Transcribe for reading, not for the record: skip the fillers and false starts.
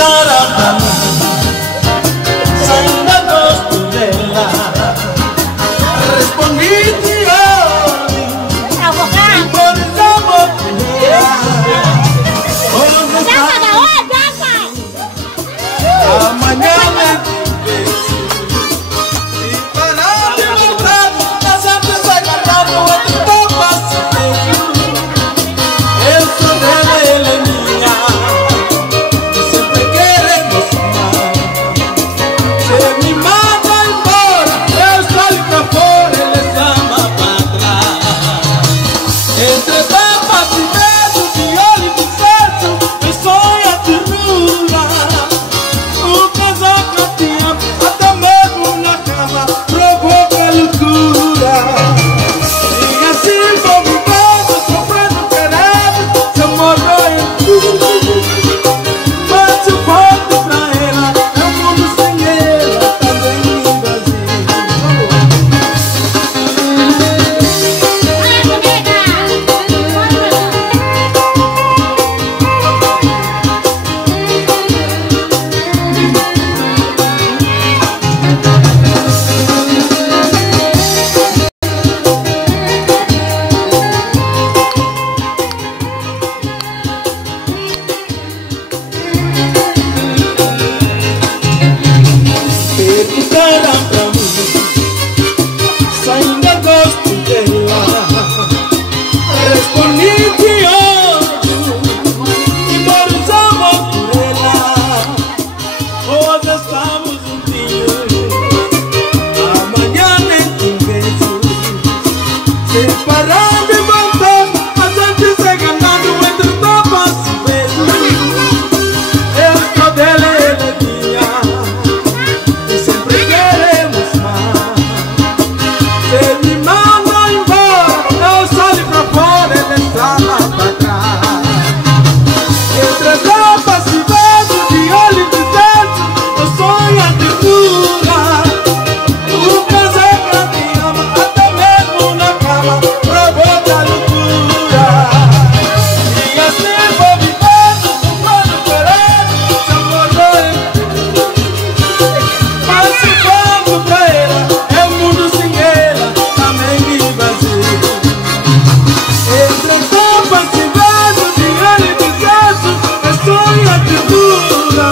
cara pra mim, ainda gosto dela. Respondi-te hoje, embora já vou primeira. Amanhã me vejo e parar de lembrar, mas sempre sai guardado outro pouco assim mesmo. Eu sou dela, ela é minha, e sempre queremos mais. Se me manda embora, eu saio pra fora, ele chama pra trás. Entre papas e beijos, de olho e de sexo, e sonha de rua. O casaco tinha até mesmo na cama, provoca loucura. E assim vou vivendo, sofrendo, querendo, se eu morrer em tudo. Mas eu volto pra ela, é um mundo sem ela, também em vazio. Perguntaram pra mim se ainda gosto dela. Respondi-te hoje, embora os amor por ela. Hoje estamos juntinhos, amanhã nem te vejo. Separado e voltando, a gente se enganando entre tapas e beijos. Eu sou dela, ela é minha, e sempre queremos mais. Se me manda embora, eu saio pra fora, ele chama pra trás. Entre tapas e beijos, de olho e de sexo, eu sonho de cura. O casaco te ama, até mesmo na cama, provoca loucura. E assim vou vivendo, sofrendo, querendo, se eu morrer. Mas se volto pra ela, é um mundo sem ela, também me vazio. Entre tapas e beijos, de olho e de sexo, é sonho de cura.